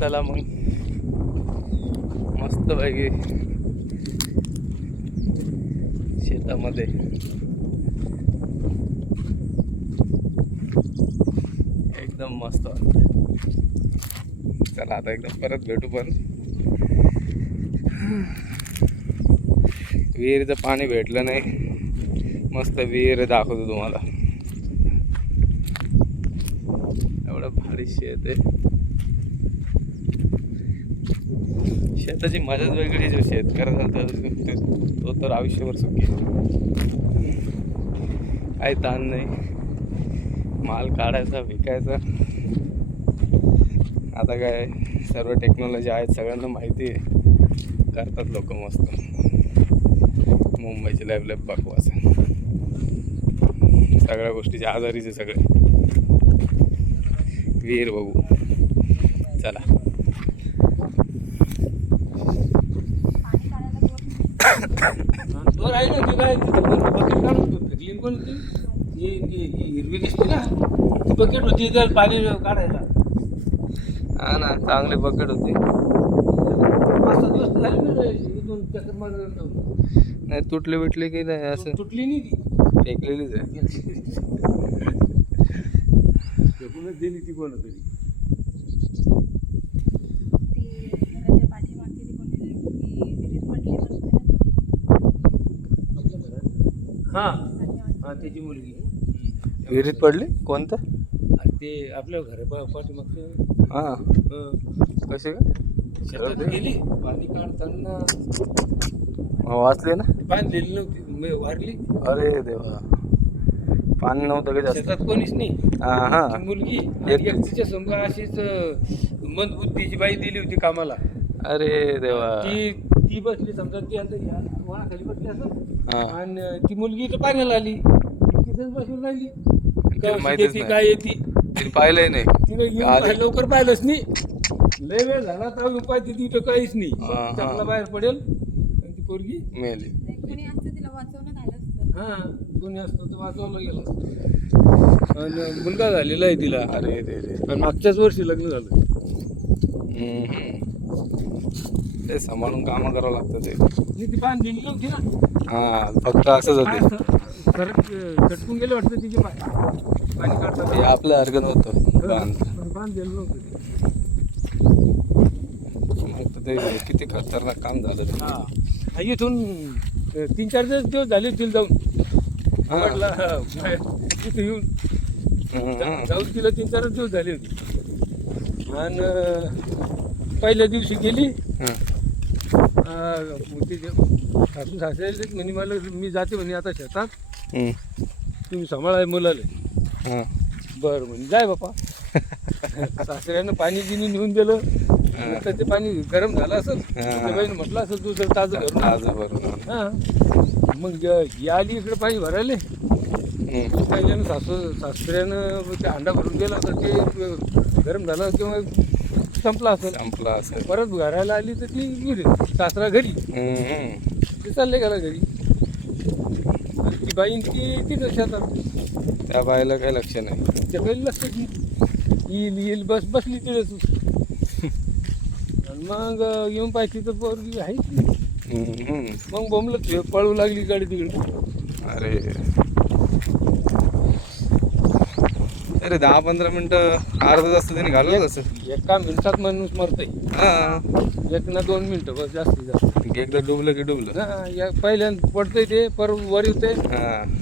चला मग मस्त पैकी शेतामध्ये एकदम मस्त वाटतं. चला आता एकदम परत भेटू. पण विहिरीचं पाणी भेटलं नाही. मस्त विहीर दाखवतो तुम्हाला. एवढं भारी शेत आहे. शेताची मजाच वेगळी. जो शेतकऱ्याचा तो तर आयुष्यभर सुखी. काही ताण नाही. माल काढायचा विकायचा. आता काय सर्व टेक्नॉलॉजी आहेत, सगळ्यांना माहिती आहे. करतात लोक मस्त. मुंबईची लाईफ बकवास. सगळ्या गोष्टीचे आजारीचे सगळे. विहीर बघू चला. हिरवी दिसते ना ती बकेट होती तर पाणी काढायला. हा ना, चांगले बकेट होते. 5-6 दिवस झाले इथून चक्कर मारलं. नाही तुटले बिटले की नाही? असं तुटली नाही ती, फेकलेलीच आहे. फेकूनच दिली ती कोणतरी. हा हा त्याची मुलगी विहिरीत पडली. कोणतं? ते आपल्या घरा पाठीमागचे. हा कसे का शेतात गेली पाणी काढताना वाचले ना? पाणी दिली नव्हती, वारली. अरे देवा, पाणी नव्हतं का जास्त? शेतात कोणीच नाही. हा ती मुलगी एक तिच्या समोर अशीच मंदबुद्धीची बाई दिली होती कामाला. अरे देवा. ती बसली समजा, ती आता वळाखाली बसली असं. आणि ती मुलगी तर पाण्याला आली, तिथेच बसून राहिली. माहितीच नाही काय येते तिने पाहिलंय नाही. तिने लवकर पाहिलंच नाही. लय वेळ झाला तर उपाय तिथं काहीच नाही. चांगला बाहेर पडेल आणि ती पोरगी मेली. हा कोणी असतं तर वाचवलं गेलं असतं. आणि मुलगा झालेला आहे तिला. अरे रे रे. आणि मागच्याच वर्षी लग्न झालं. ते सांभाळून कामं करावं लागतं ते. ती पान दिली नव्हती ना. हा फक्त असंच होते. चटकून गेले वाटतं तिचे पाय पाणी काढतात. हे आपलं हरकत होतं. पान दिलं नव्हतं. मग ते किती खतरनाक काम झालं ते. हा इथून 3-4 दिवस झाले तिला जाऊन. म्हटलं तिथे येऊन जाऊन तिला 3-4 दिवस झाले होते. आणि पहिल्या दिवशी गेली. सासू सासरे म्हणे मला मी जाते म्हणे आता शेतात, तुम्ही सांभाळा मुलाला. बरं म्हणे जाय बापा. सासऱ्यानं पाणी गिनी नेऊन दिलं. तर ते पाणी गरम झालं असेल. बाईनं म्हटलं असेल तू जर ताजं भरून. हां मग ही आली इकडे पाणी भरायला. पहिल्यानं सासऱ्यानं ते अंडा भरून गेला तर ते गरम झालं किंवा संपला असेल. परत घरायला आली तर ती गेली. सासरा घरी, ते चालले गेला घरी. ती बाई ती तिथं शेतात. त्या बाईला काही लक्ष नाही. त्या बाईला लक्ष येईल बसली तिथेच. आणि मग येऊन पाहिजे तर पोरगी आहे. मग बोंबलं पळू लागली गाडी तिकडे. अरे अरे 10-15 मिनिटं अर्धा तास त्याने घालवत असेल. एका मिनिटात माणूस मरतय. 1 ना 2 मिनिटं बस, जास्तीत जास्त. एकदा डुबलं की डुबलं. पहिल्यांदा पडतंय ते परत वर येते,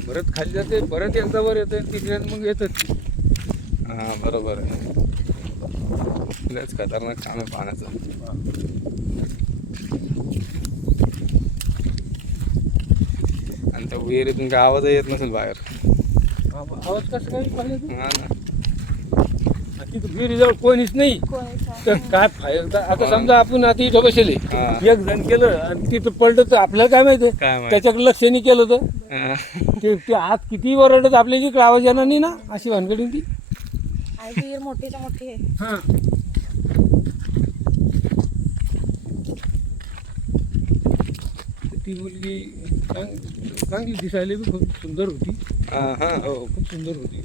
परत खाली जाते, परत एकदा वर येते, तिसऱ्यानं मग येतच. हां बरोबर आहे. लयच खतरनाक काम आहे पाण्याचं. आणि त्या विहिरीतून काय आवाजही येत नसेल बाहेर. आवाज कसं काय पाहिजे. हा ना. तिथं विहिरीजवळ कोणीच नाही तर काय फायदा. आता समजा आपण आता इथं बसले, एक जण केलं आणि तिथं पडलं तर आपल्याला काय माहिती. त्याच्याकडे लक्ष नाही केलं तर ते आत किती वरडत आपल्याला इकडे आवाज येणार नाही ना, अशी भानगडी ती. मोठीच्या मोठी आहे. हां ती मुलगी चांगली दिसायला बी खूप सुंदर होती. हो खूप सुंदर होती.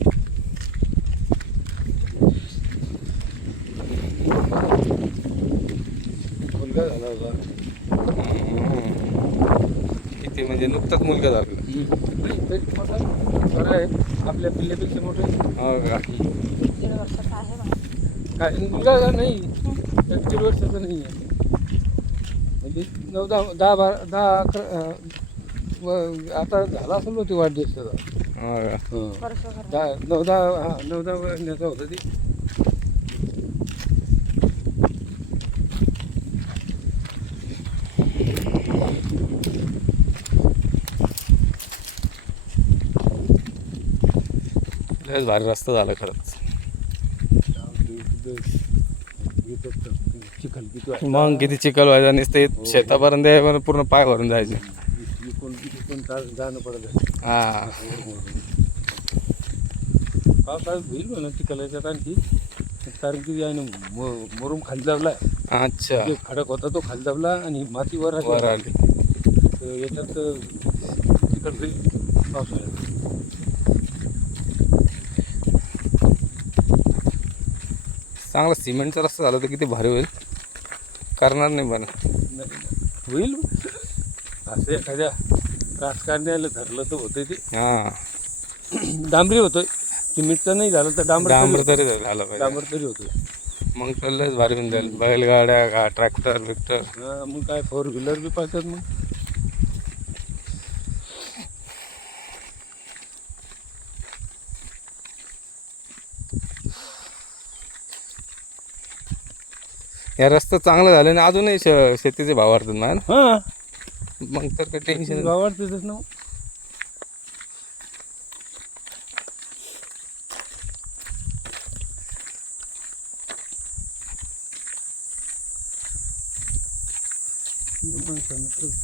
मुलगा झाला होता. किती म्हणजे नुकताच मुलगा झाला. नाही तरी मोठा बरं आहे, आपल्या पिल्ल्यापेक्षा मोठं आहे. हो का? 1.5 वर्षाचा आहे बा. काय मुलगा का नाही, 1.5 वर्षाचा नाही आहे. म्हणजे 9, 10, 12, 10, 11 आता झाला असेल होती वाढदिवस त्याचा. हो का? वर्ष भर. 9, 10 9, 10 वर्षाचा होता ती. लयच भारी रस्ता झाला खरंच. चिखल किती आहे. मग किती चिखल व्हायचा नुसते शेतापर्यंत यायला पूर्ण पाय भरून जायचे. कोण जाणं पडत आहे. हा. पावसाळ्यात होईल म्हणा चिखलाच्यात आणखी, कारण की याने मुरुम खाली दाबलाय. अच्छा. जो खडक होता तो खाली दाबला आणि माती वर आली. वर आली. तर याच्यात चिखल होईल पावसाळ्यात. चांगला सिमेंटचा रस्ता झाला तर किती भारी होईल. करणार नाही बरं. नाही, होईल असं एखाद्या राजकारण्याला धरलं तर होतंय ते. हा. डांबरी होतोय, सिमेंटचं नाही झालं तर डांबर तरी झाला पाहिजे. डांबर तरी होतोय. मग तर लयच भारी होऊन जाईल. बैलगाड्या, ट्रॅक्टर बिक्टर. हा, मग काय 4 व्हीलर बी पाहतात मग. या रस्ता चांगला झाला आणि अजूनही शेतीचे भाव वाढतात ना. हा, मग तर काही टेन्शन. आवडतेच ना.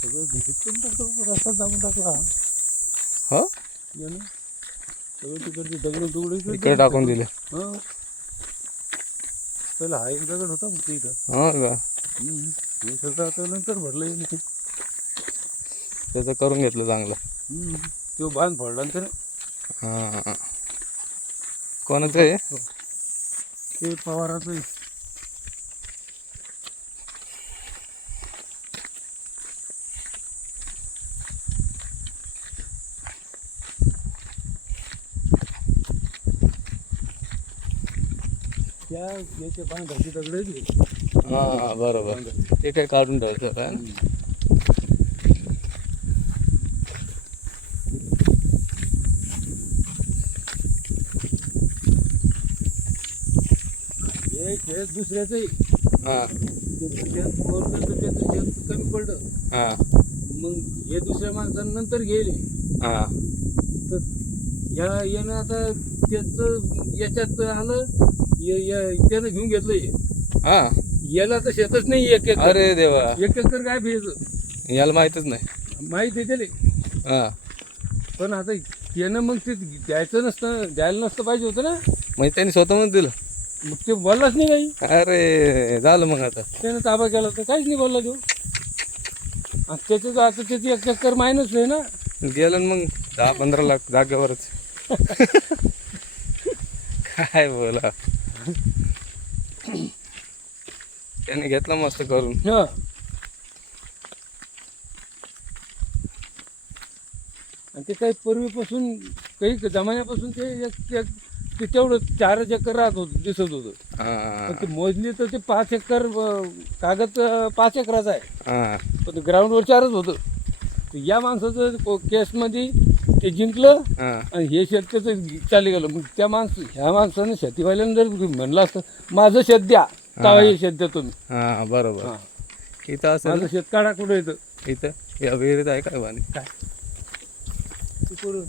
सगळं घेतून टाकलं, रस्ता दाबून टाकला. हो. यानं सगळं तिकडचे दगड दुगड इकडे टाकून दिले. हा, पहिला हा एक दगड होता फक्त इथं. हो का? हे सगळं आता नंतर भरलं याने. त्याचं करून घेतलं चांगलं. तो बांध फोडला ना त्यानं. हां. कोणाचं आहे? ते पवाराचं आहे. त्या याच्या बांधाची दगड आहे ती. हां बरोबर. ते काय काढून ठेवायचं का? हे शेत दुसऱ्याचं आहे. हां ते शेत मोडलं तर त्याचं शेत कमी पडलं. हां मग हे दुसऱ्या माणसानंतर गेले हां. तर यानं आता त्याचं याच्यात आलं, त्यानं घेऊन घेतलं हे. हां. याला तर शेतच नाही एक एकर. अरे देवा. 1 एकर काय भेज याला माहीतच नाही. माहीत आहे त्याले. हां. पण आता त्यानं मग ते द्यायला नसतं पाहिजे होतं ना. म्हणजे त्यांनी स्वतःहूनच दिलं. मग ते बोललाच नाही काही. अरे झालं मग आता. त्यानं ताबा केला तर काहीच नाही बोलला तो. आणि त्याचं आता त्याची 1 एकर मायनस आहे ना. गेलं ना मग 10-15 लाख जागेवरच. काय बोला. त्याने घेतलं मस्त करून. हा. आणि ते काही पूर्वीपासून काही जमान्यापासून ते तेवढं 4 एकर राहत होतं, दिसत होतं. हां पण ते मोजली तर ते 5 एकर कागद 5 एकराचा आहे. हां. पण ते ग्राउंडवर 4च होतं. तर या माणसाचं केसमध्ये ते जिंकलं हां. आणि हे शेत त्याचं चाले गेलं. मग ह्या माणसानं शेतीवाल्यानं जर म्हणलं असतं माझं शेत द्या, तेव्हा हे शेत देतो मी. हां बरोबर. हां. इथं असं माझं शेत काढा कुठं येतं इथं या विहिरीत आहे काय पाणी? काय तू करू.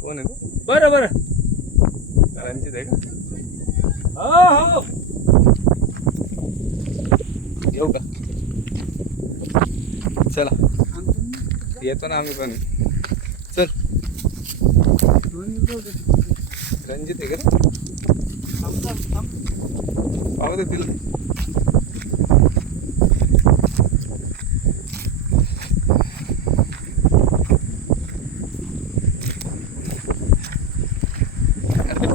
कोण आहे तो? बरं बरं. रणजित आहे का? हो हो. येऊ का? चला येतो ना आम्ही पण. चल. रणजित आहे का रे? पाहू दे तिला.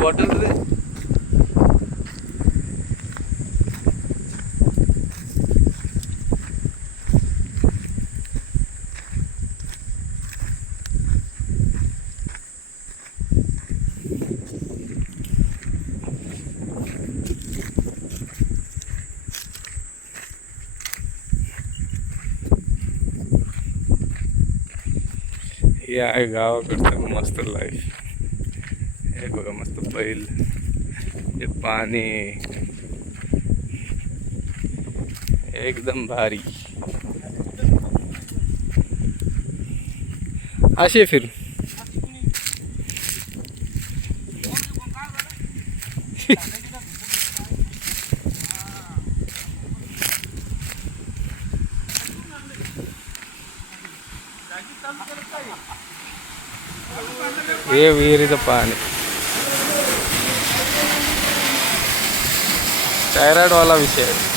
बॉटल दे. हे आहे गावाकडचं मस्त लाईफ. हे बघा मस्त बैल, हे पाणी एकदम भारी. असे फिर हे विहिरीचं पाणी टायरॉइडवाला विषय आहे.